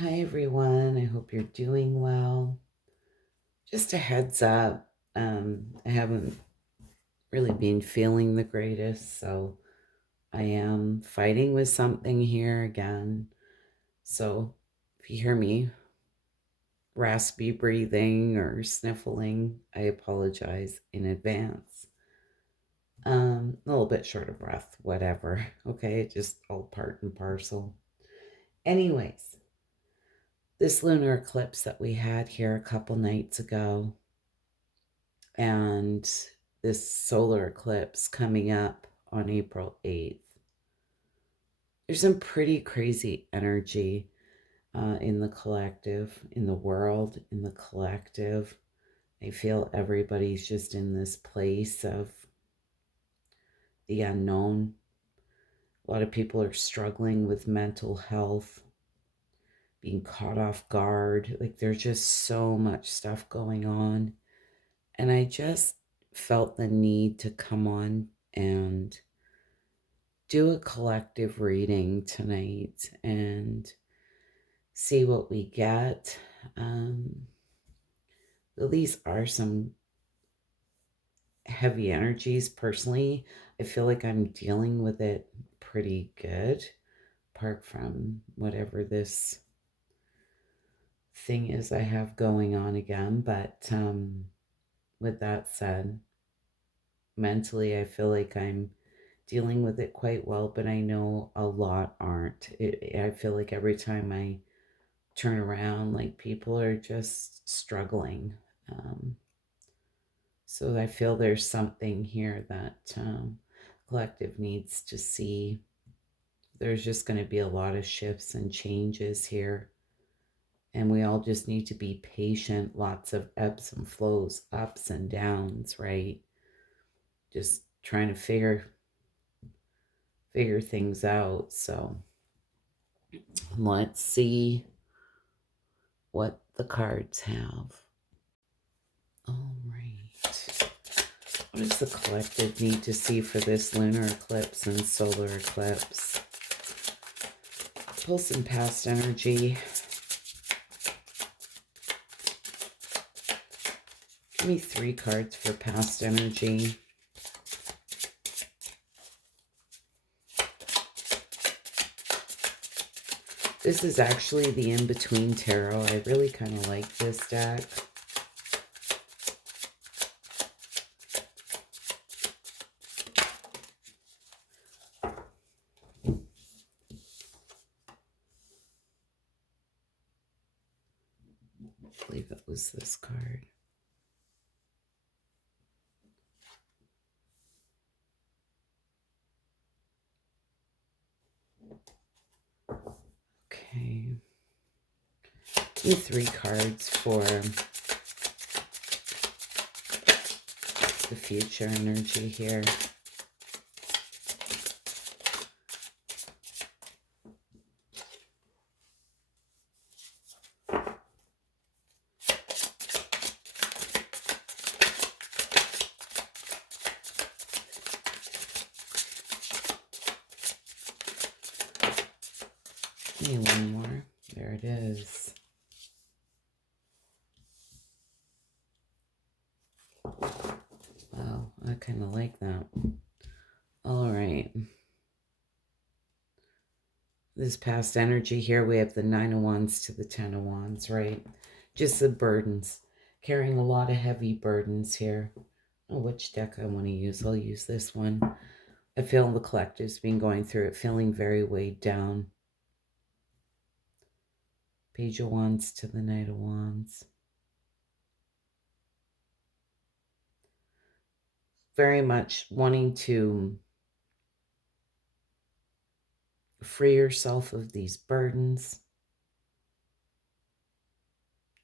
Hi, everyone. I hope you're doing well. Just a heads up, I haven't really been feeling the greatest, so I am fighting with something here again. So if you hear me raspy breathing or sniffling, I apologize in advance. A little bit short of breath, whatever. Okay, just all part and parcel. Anyways, this lunar eclipse that we had here a couple nights ago, and this solar eclipse coming up on April 8th. There's some pretty crazy energy in the collective, in the world, in the collective. I feel everybody's just in this place of the unknown. A lot of people are struggling with mental health, being caught off guard. Like there's just so much stuff going on. And I just felt the need to come on and do a collective reading tonight and see what we get. Um, these are some heavy energies. Personally, I feel like I'm dealing with it pretty good, apart from whatever this thing is I have going on again. But with that said, mentally, I feel like I'm dealing with it quite well, but I know a lot aren't. I feel like every time I turn around, like people are just struggling. Um, so I feel there's something here that collective needs to see. There's just going to be a lot of shifts and changes here. And we all just need to be patient, lots of ebbs and flows, ups and downs, right? Just trying to figure things out. So let's see what the cards have. All right. What does the collective need to see for this lunar eclipse and solar eclipse? Pull some past energy. Give me 3 cards for past energy. This is actually the in-between tarot. I really kind of like this deck. I believe it was this card. Okay. Give me 3 cards for the future energy here. Give me one more. There it is. Wow, I kind of like that. All right. This past energy here, we have the 9 of Wands to the 10 of Wands, right? Just the burdens. Carrying a lot of heavy burdens here. Oh, which deck I want to use? I'll use this one. I feel the collective's been going through it, feeling very weighed down. Page of Wands to the Knight of Wands. Very much wanting to free yourself of these burdens.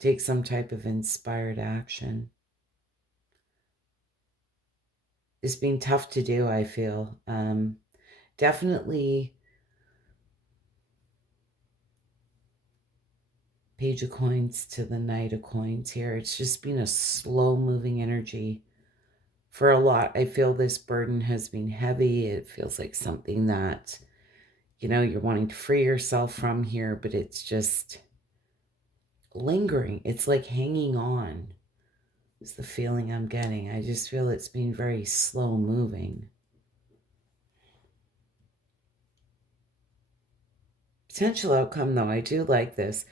Take some type of inspired action. It's been tough to do, I feel. Definitely Page of Coins to the Knight of Coins here. It's just been a slow moving energy for a lot. I feel this burden has been heavy. It feels like something that, you're wanting to free yourself from here, but it's just lingering. It's like hanging on. It's the feeling I'm getting. I just feel it's being very slow moving. Potential outcome, though, I do like this.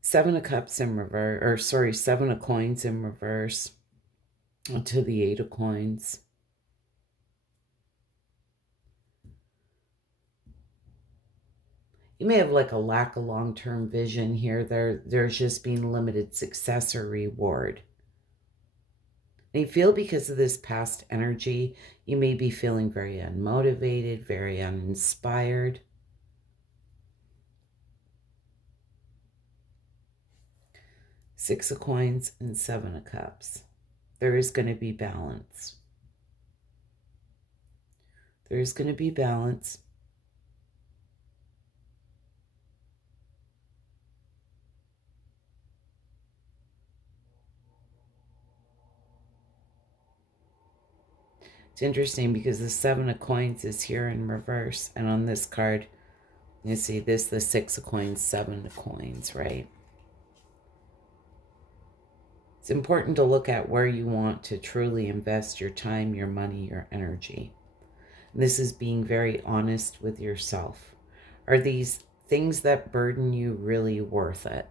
Seven of Cups in reverse, or sorry, Seven of Coins in reverse to the Eight of Coins. You may have like a lack of long-term vision here. There's just being limited success or reward. And you feel because of this past energy, you may be feeling very unmotivated, very uninspired. Six of Coins and Seven of Cups. There is going to be balance. There is going to be balance. It's interesting because the Seven of Coins is here in reverse. And on this card, you see this, the Six of Coins, Seven of Coins, right? It's important to look at where you want to truly invest your time, your money, your energy. And this is being very honest with yourself. Are these things that burden you really worth it?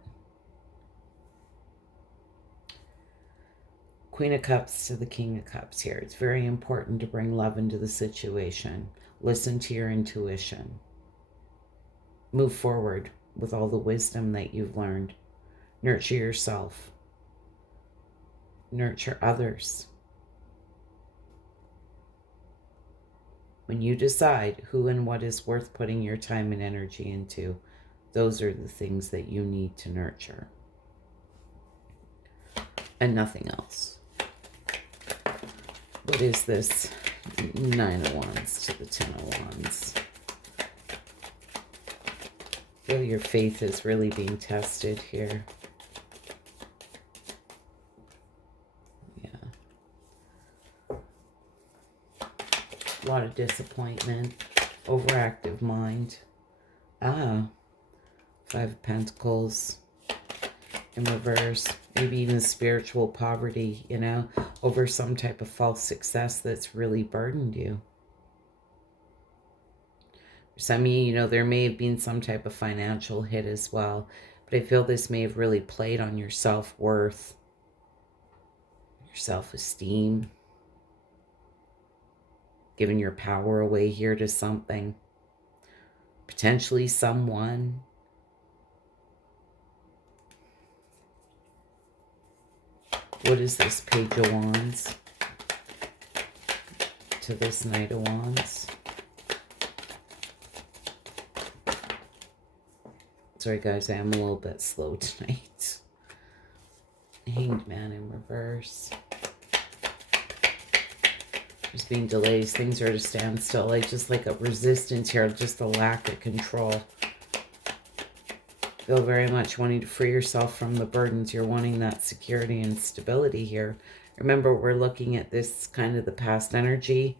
Queen of Cups to the King of Cups here. It's very important to bring love into the situation. Listen to your intuition. Move forward with all the wisdom that you've learned. Nurture yourself. Nurture others. When you decide who and what is worth putting your time and energy into, those are the things that you need to nurture. And nothing else. What is this? Nine of Wands to the Ten of Wands. I feel your faith is really being tested here. Yeah. A lot of disappointment. Overactive mind. Five of Pentacles in reverse. Maybe even spiritual poverty, over some type of false success that's really burdened you. For some of you, there may have been some type of financial hit as well. But I feel this may have really played on your self-worth, your self-esteem, giving your power away here to something, potentially someone. What is this Page of Wands to this Knight of Wands? Sorry guys, I am a little bit slow tonight. Hanged Man in reverse. There's being delays. Things are at a standstill. Just like a resistance here, just a lack of control. Feel very much wanting to free yourself from the burdens. You're wanting that security and stability here. Remember, we're looking at this kind of the past energy.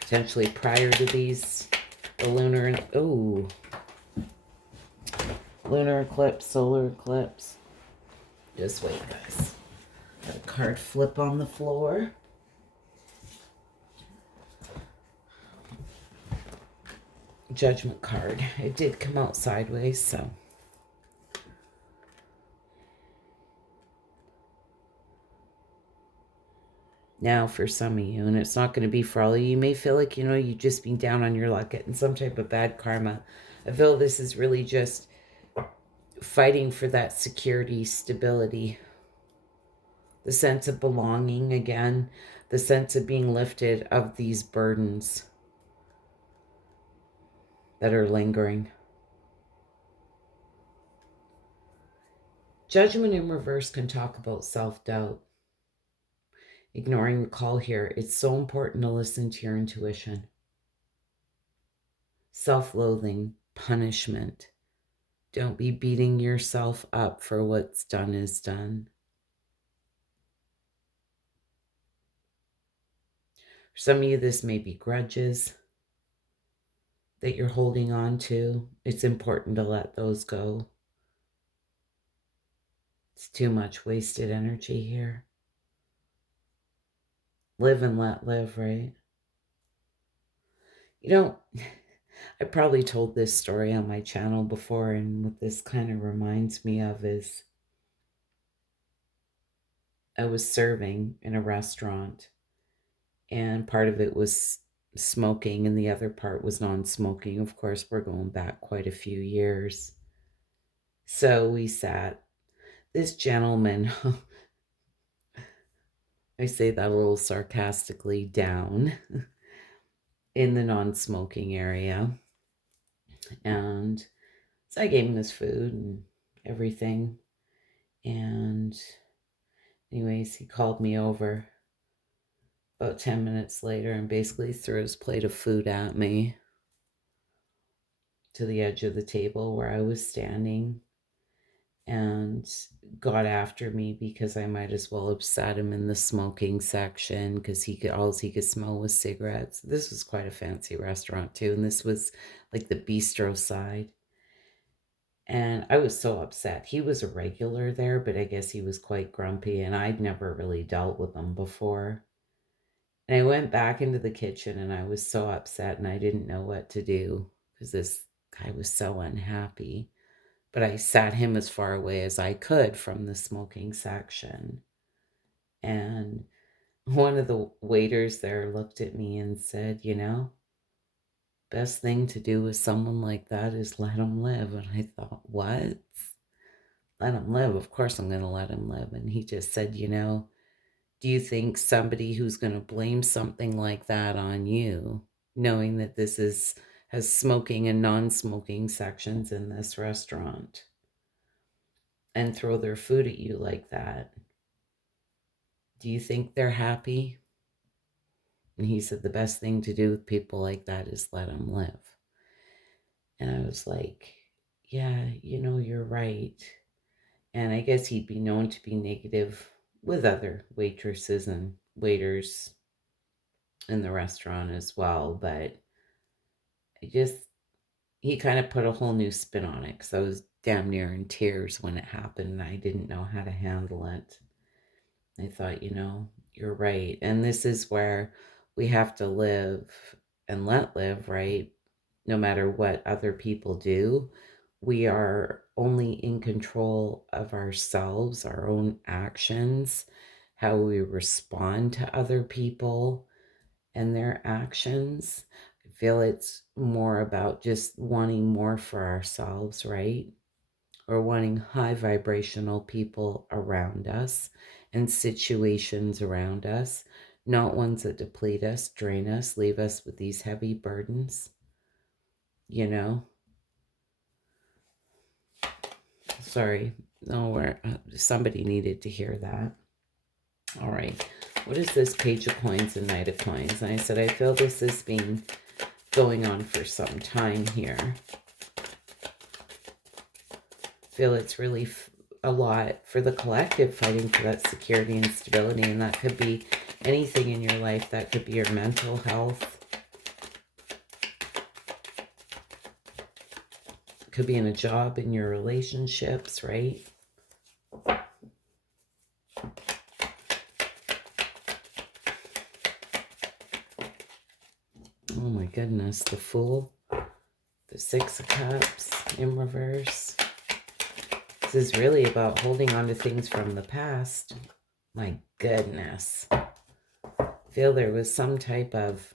Potentially prior to these, the lunar, lunar eclipse, solar eclipse. Just wait, guys. Got a card flip on the floor. Judgment card. It did come out sideways, so. Now for some of you, and it's not going to be for all of you, you may feel like, you've just been down on your luck, getting some type of bad karma. I feel this is really just fighting for that security, stability, the sense of belonging again, the sense of being lifted of these burdens that are lingering. Judgment in reverse can talk about self-doubt. Ignoring the call here, it's so important to listen to your intuition. Self-loathing, punishment. Don't be beating yourself up for what's done is done. For some of you, this may be grudges that you're holding on to, it's important to let those go. It's too much wasted energy here. Live and let live, right? You know, I probably told this story on my channel before, and what this kind of reminds me of is I was serving in a restaurant, and part of it was smoking, and the other part was non smoking. Of course, we're going back quite a few years. So we sat, this gentleman, I say that a little sarcastically, down in the non smoking area. And so I gave him his food and everything. And, anyways, he called me over about 10 minutes later and basically threw his plate of food at me to the edge of the table where I was standing, and got after me because I might as well have sat him in the smoking section, because all he could smell was cigarettes. This was quite a fancy restaurant too, and this was like the bistro side. And I was so upset. He was a regular there, but I guess he was quite grumpy, and I'd never really dealt with him before. And I went back into the kitchen, and I was so upset, and I didn't know what to do because this guy was so unhappy. But I sat him as far away as I could from the smoking section. And one of the waiters there looked at me and said, best thing to do with someone like that is let him live. And I thought, what? Let him live? Of course I'm going to let him live. And he just said, do you think somebody who's going to blame something like that on you, knowing that has smoking and non-smoking sections in this restaurant, and throw their food at you like that, do you think they're happy? And he said the best thing to do with people like that is let them live. And I was like, yeah, you're right. And I guess he'd be known to be negative with other waitresses and waiters in the restaurant as well. But he kind of put a whole new spin on it, because I was damn near in tears when it happened, and I didn't know how to handle it. I thought, you're right. And this is where we have to live and let live, right? No matter what other people do, we are only in control of ourselves, our own actions, how we respond to other people and their actions. I feel it's more about just wanting more for ourselves, right? Or wanting high vibrational people around us and situations around us, not ones that deplete us, drain us, leave us with these heavy burdens. Sorry. No, somebody needed to hear that. All right. What is this Page of Coins and Knight of Coins? And I said, I feel this has been going on for some time here. Feel it's really a lot for the collective, fighting for that security and stability. And that could be anything in your life. That could be your mental health. It could be in a job, in your relationships, right? Oh my goodness, the Fool, the Six of Cups in reverse. This is really about holding on to things from the past. My goodness. I feel there was some type of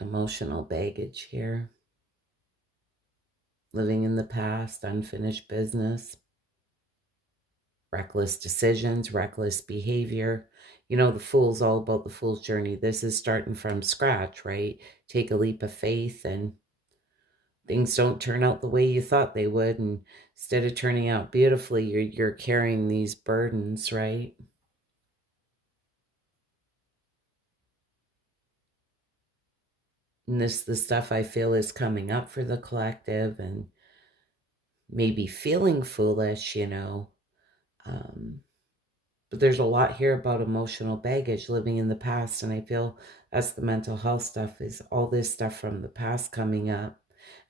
emotional baggage here. Living in the past, unfinished business, reckless decisions, reckless behavior. The Fool's all about the Fool's journey. This is starting from scratch, right? Take a leap of faith, and things don't turn out the way you thought they would. And instead of turning out beautifully, you're carrying these burdens, right? And the stuff I feel is coming up for the collective, and maybe feeling foolish, But there's a lot here about emotional baggage, living in the past, and I feel that's the mental health stuff, is all this stuff from the past coming up.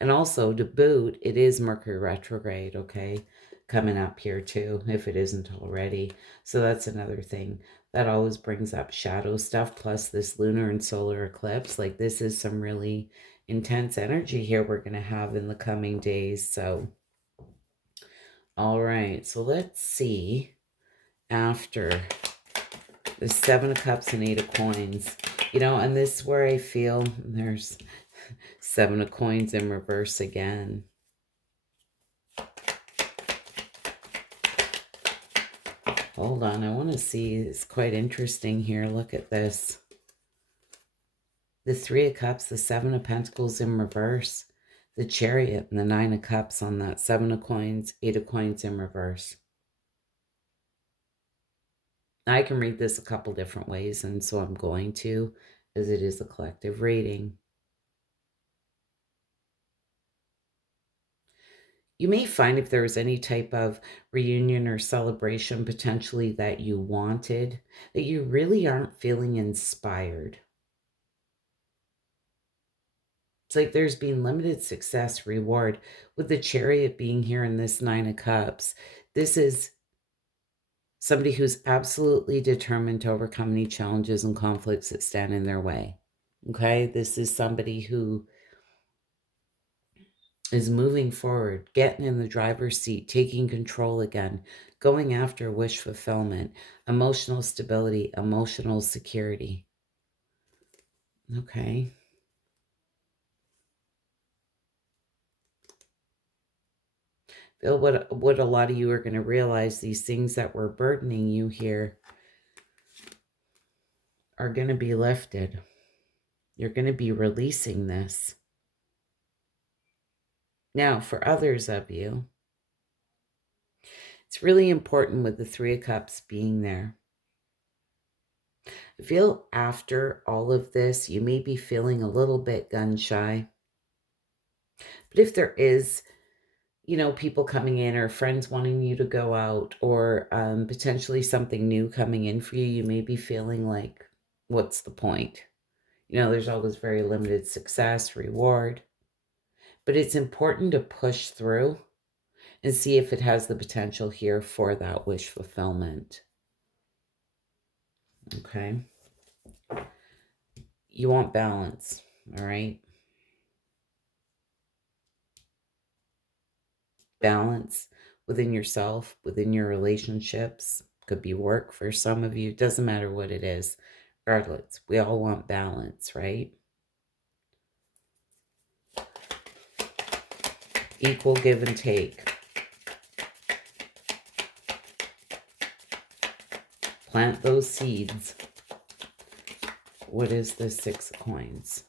And also, to boot, it is Mercury retrograde, okay, coming up here too, if it isn't already. So that's another thing that always brings up shadow stuff, plus this lunar and solar eclipse. Like, this is some really intense energy here we're going to have in the coming days. So, all right, so let's see after the Seven of Cups and Eight of Coins. You know, and this is where I feel there's Seven of Coins in reverse again. Hold on, I want to see. It's quite interesting here. Look at this. The Three of Cups, the Seven of Pentacles in reverse, the Chariot, and the Nine of Cups on that Seven of Coins, Eight of Coins in reverse. I can read this a couple different ways, and so I'm going to, as it is a collective reading. You may find if there was any type of reunion or celebration potentially that you wanted, that you really aren't feeling inspired. It's like there's been limited success reward with the Chariot being here in this Nine of Cups. This is somebody who's absolutely determined to overcome any challenges and conflicts that stand in their way. Okay, this is somebody who is moving forward, getting in the driver's seat, taking control again, going after wish fulfillment, emotional stability, emotional security. Okay. Feel what a lot of you are going to realize, these things that were burdening you here are going to be lifted. You're going to be releasing this. Now, for others of you, it's really important with the Three of Cups being there. I feel after all of this, you may be feeling a little bit gun shy. But if there is, you know, people coming in or friends wanting you to go out, or potentially something new coming in for you, you may be feeling like, what's the point? You know, there's always very limited success, reward. But it's important to push through and see if it has the potential here for that wish fulfillment. Okay. You want balance, all right? Balance within yourself, within your relationships. Could be work for some of you. Doesn't matter what it is. Regardless, we all want balance, right? Equal give and take. Plant those seeds. What is the Six of Coins?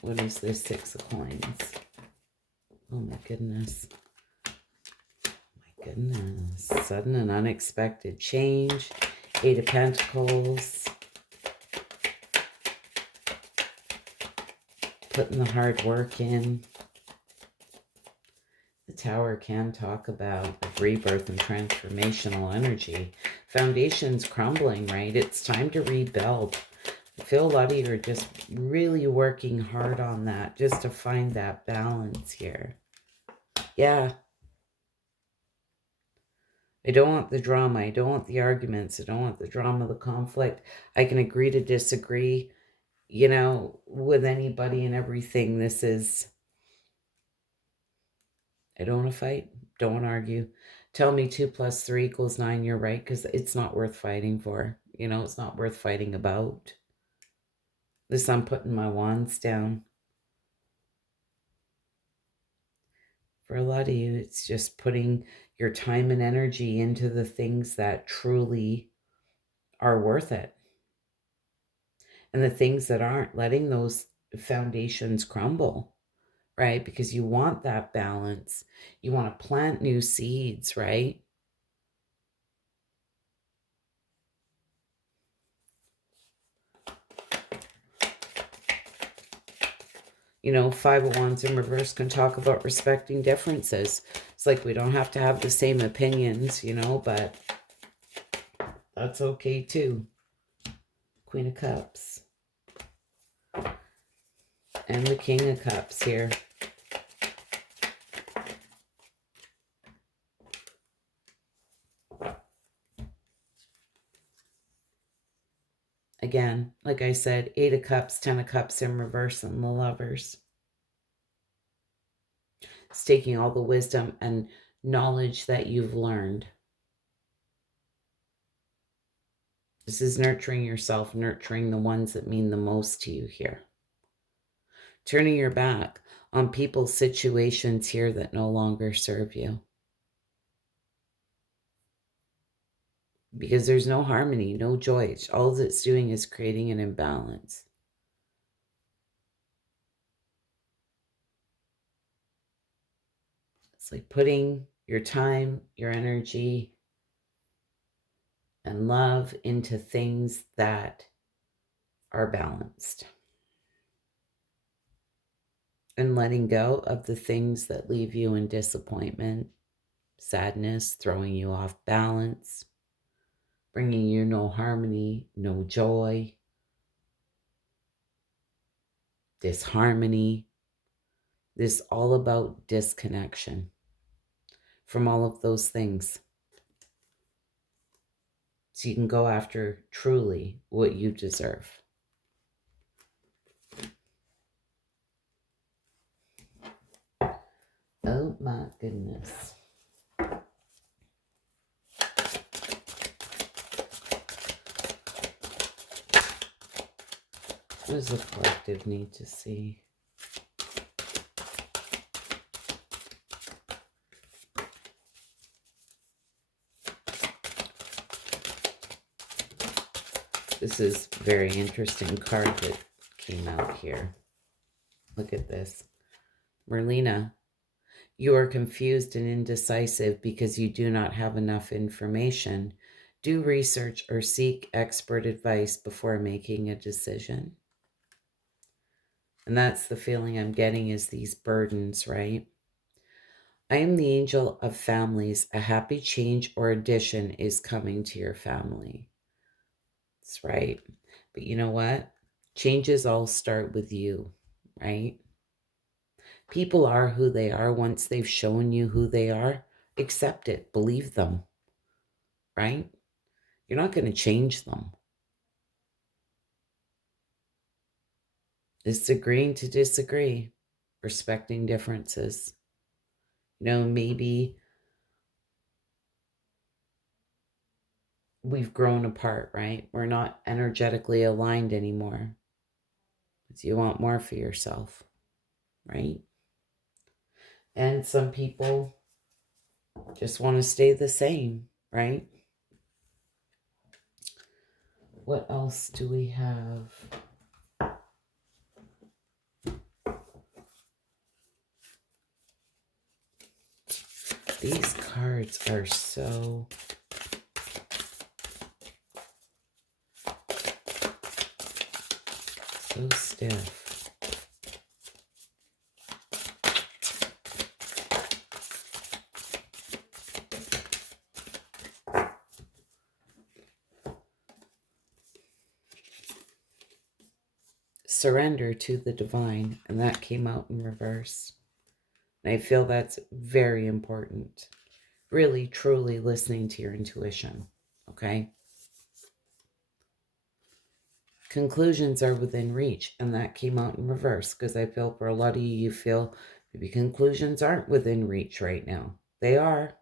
What is this Six of Coins? Oh my goodness. My goodness. Sudden and unexpected change. Eight of Pentacles. Putting the hard work in. The Tower can talk about rebirth and transformational energy. Foundation's crumbling, right? It's time to rebuild. I feel a lot of you are just really working hard on that, just to find that balance here. Yeah. I don't want the drama. I don't want the arguments. I don't want the drama, the conflict. I can agree to disagree, you know, with anybody and everything. This is, I don't want to fight. Don't want to argue. Tell me 2 + 3 = 9. You're right, because it's not worth fighting for. You know, it's not worth fighting about. This, I'm putting my wands down. For a lot of you, it's just putting your time and energy into the things that truly are worth it. And the things that aren't, letting those foundations crumble, right? Because you want that balance. You want to plant new seeds, right? Five of Wands in reverse can talk about respecting differences. It's like we don't have to have the same opinions, but that's okay too. Queen of Cups. And the King of Cups here. Again, like I said, 8 of Cups, 10 of Cups in reverse, and the Lovers. It's taking all the wisdom and knowledge that you've learned. This is nurturing yourself, nurturing the ones that mean the most to you here. Turning your back on people's situations here that no longer serve you. Because there's no harmony, no joy. All it's doing is creating an imbalance. It's like putting your time, your energy, and love into things that are balanced. And letting go of the things that leave you in disappointment, sadness, throwing you off balance, bringing you no harmony, no joy, disharmony. This is all about disconnection from all of those things. So you can go after truly what you deserve. Oh my goodness. What does the collective need to see? This is a very interesting card that came out here. Look at this. Merlina, you are confused and indecisive because you do not have enough information. Do research or seek expert advice before making a decision. And that's the feeling I'm getting, is these burdens, right? I am the angel of families. A happy change or addition is coming to your family. That's right. But you know what? Changes all start with you, right? People are who they are. Once they've shown you who they are, accept it, believe them, right? You're not going to change them. It's agreeing to disagree, respecting differences. Maybe we've grown apart, right? We're not energetically aligned anymore. So you want more for yourself, right? And some people just want to stay the same, right? What else do we have? These cards are so stiff. Surrender to the divine, and that came out in reverse. And I feel that's very important. Really, truly listening to your intuition, okay? Conclusions are within reach, and that came out in reverse, because I feel for a lot of you, you feel maybe conclusions aren't within reach right now. They are.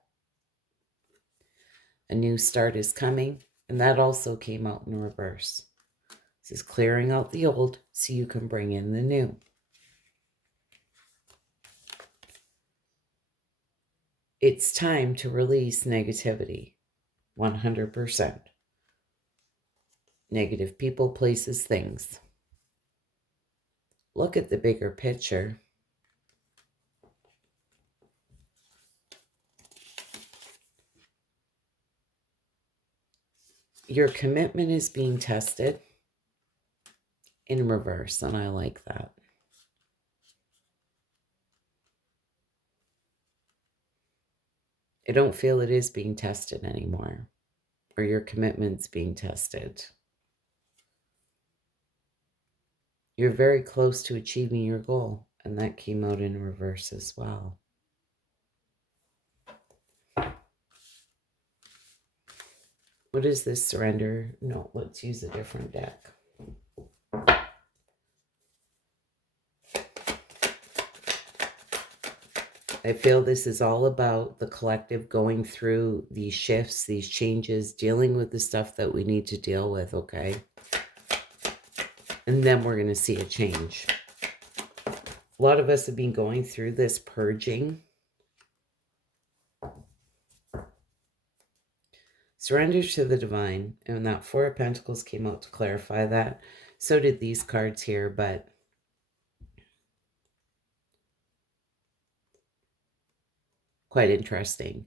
A new start is coming, and that also came out in reverse. This is clearing out the old so you can bring in the new. It's time to release negativity. 100%. Negative people, places, things. Look at the bigger picture. Your commitment is being tested in reverse, and I like that. I don't feel it is being tested anymore, or your commitment's being tested. You're very close to achieving your goal, and that came out in reverse as well. What is this surrender? No, let's use a different deck. I feel this is all about the collective going through these shifts, these changes, dealing with the stuff that we need to deal with, okay? And then we're going to see a change. A lot of us have been going through this purging. Surrender to the divine. And that Four of Pentacles came out to clarify that. So did these cards here, but quite interesting.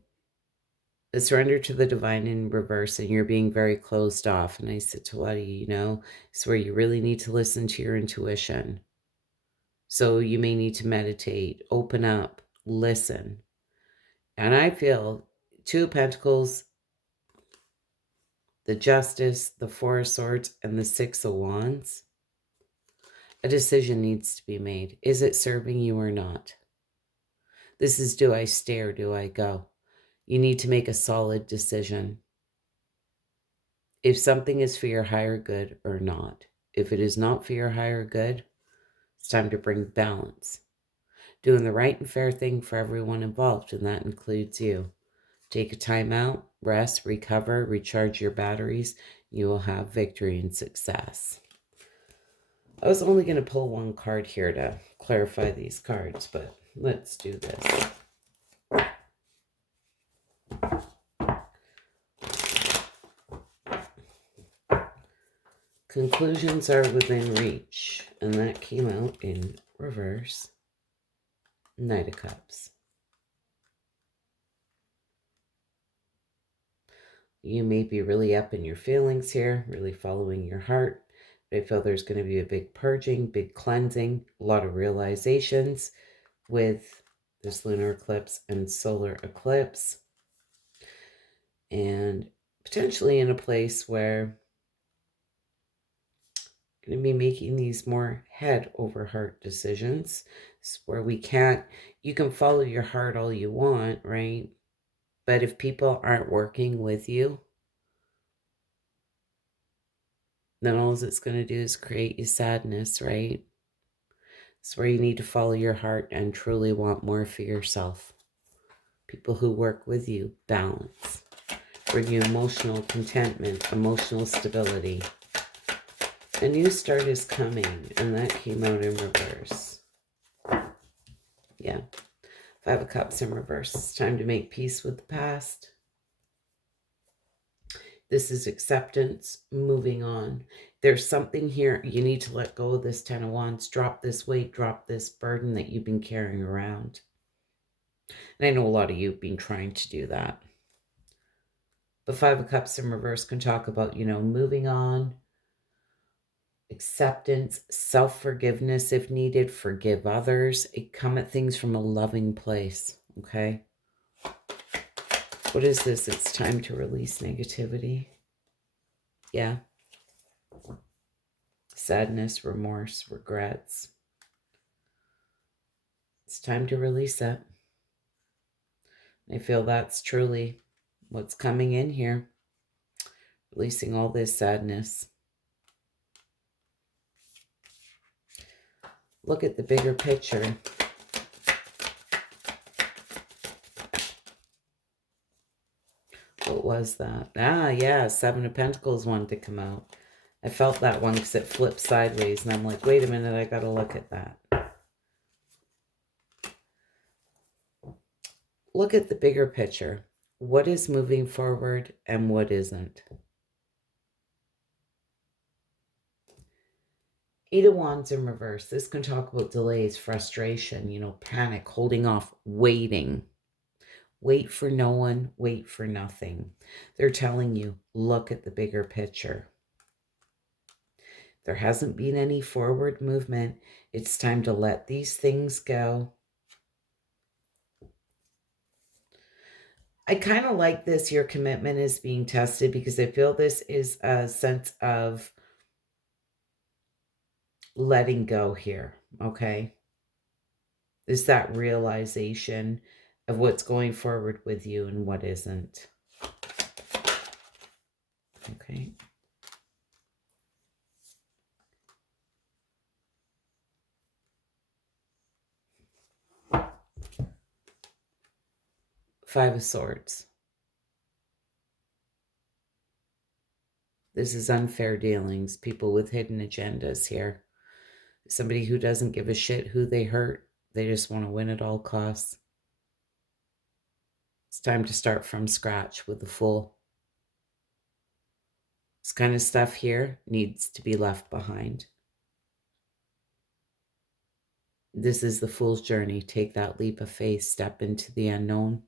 The surrender to the divine in reverse, and you're being very closed off. And I said to a lot of you, it's where you really need to listen to your intuition. So you may need to meditate, open up, listen. And I feel Two of Pentacles, the Justice, the Four of Swords, and the Six of Wands. A decision needs to be made. Is it serving you or not? This is, do I stay or do I go? You need to make a solid decision. If something is for your higher good or not. If it is not for your higher good, it's time to bring balance. Doing the right and fair thing for everyone involved, and that includes you. Take a time out, rest, recover, recharge your batteries. You will have victory and success. I was only going to pull one card here to clarify these cards, but let's do this. Conclusions are within reach, and that came out in reverse. Knight of Cups. You may be really up in your feelings here, really following your heart. But I feel there's going to be a big purging, big cleansing, a lot of realizations with this lunar eclipse and solar eclipse. And potentially in a place where you're going to be making these more head over heart decisions. It's where you can follow your heart all you want, right? But if people aren't working with you, then all it's going to do is create you sadness, right? It's where you need to follow your heart and truly want more for yourself. People who work with you, balance. Bring you emotional contentment, emotional stability. A new start is coming, and that came out in reverse. Yeah. Five of Cups in reverse. It's time to make peace with the past. This is acceptance, moving on. There's something here. You need to let go of this Ten of Wands. Drop this weight, drop this burden that you've been carrying around. And I know a lot of you have been trying to do that. The Five of Cups in reverse can talk about, moving on, acceptance, self-forgiveness if needed, forgive others. It come at things from a loving place, okay? What is this? It's time to release negativity. Yeah. Sadness, remorse, regrets. It's time to release it. I feel that's truly what's coming in here. Releasing all this sadness. Look at the bigger picture. What was that? Ah, yeah, Seven of Pentacles wanted to come out. I felt that one because it flipped sideways, and I'm like, wait a minute, I got to look at that. Look at the bigger picture. What is moving forward and what isn't? Eight of Wands in reverse. This can talk about delays, frustration, panic, holding off, waiting. Wait for no one, wait for nothing. They're telling you, look at the bigger picture. There hasn't been any forward movement. It's time to let these things go. I kind of like this. Your commitment is being tested because I feel this is a sense of letting go here. Okay. Is that realization of what's going forward with you and what isn't. Okay. Five of Swords. This is unfair dealings. People with hidden agendas here. Somebody who doesn't give a shit who they hurt. They just want to win at all costs. It's time to start from scratch with the Fool. This kind of stuff here needs to be left behind. This is the Fool's journey. Take that leap of faith. Step into the unknown.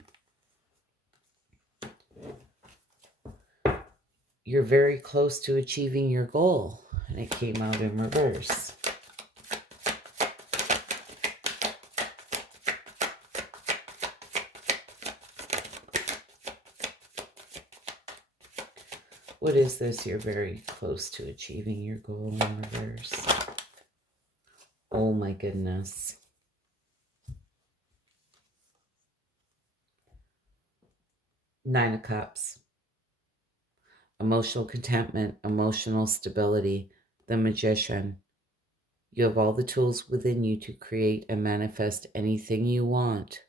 You're very close to achieving your goal. And it came out in reverse. What is this? You're very close to achieving your goal in reverse. Oh my goodness. Nine of Cups. Emotional contentment, emotional stability, the Magician. You have all the tools within you to create and manifest anything you want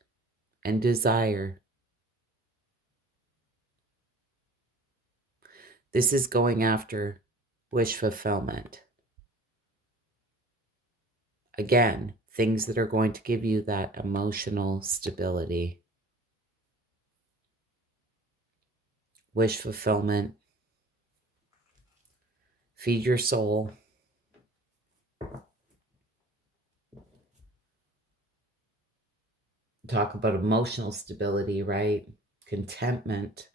and desire. This is going after wish fulfillment. Again, things that are going to give you that emotional stability. Wish fulfillment. Feed your soul. Talk about emotional stability, right? Contentment.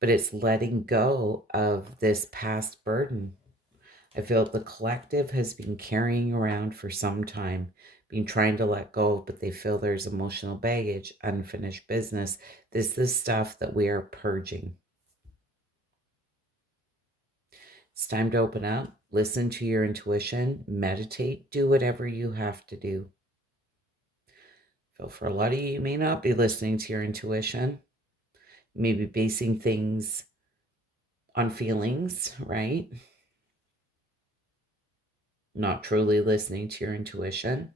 But it's letting go of this past burden. I feel the collective has been carrying around for some time, been trying to let go, but they feel there's emotional baggage, unfinished business. This is stuff that we are purging. It's time to open up, listen to your intuition, meditate, do whatever you have to do. So for a lot of you, you may not be listening to your intuition. You may be basing things on feelings, right? Not truly listening to your intuition.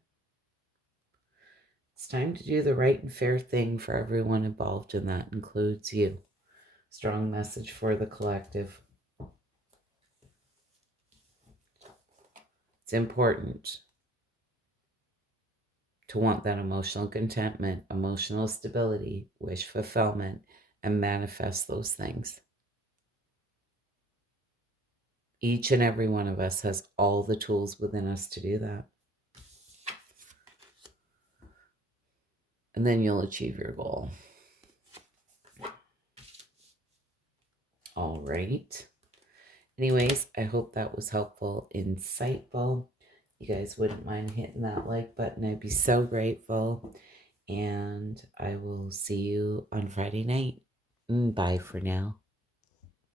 It's time to do the right and fair thing for everyone involved, and that includes you. Strong message for the collective. It's important to want that emotional contentment, emotional stability, wish fulfillment, and manifest those things. Each and every one of us has all the tools within us to do that. And then you'll achieve your goal. All right. Anyways, I hope that was helpful, insightful. You guys wouldn't mind hitting that like button. I'd be so grateful. And I will see you on Friday night. Bye for now.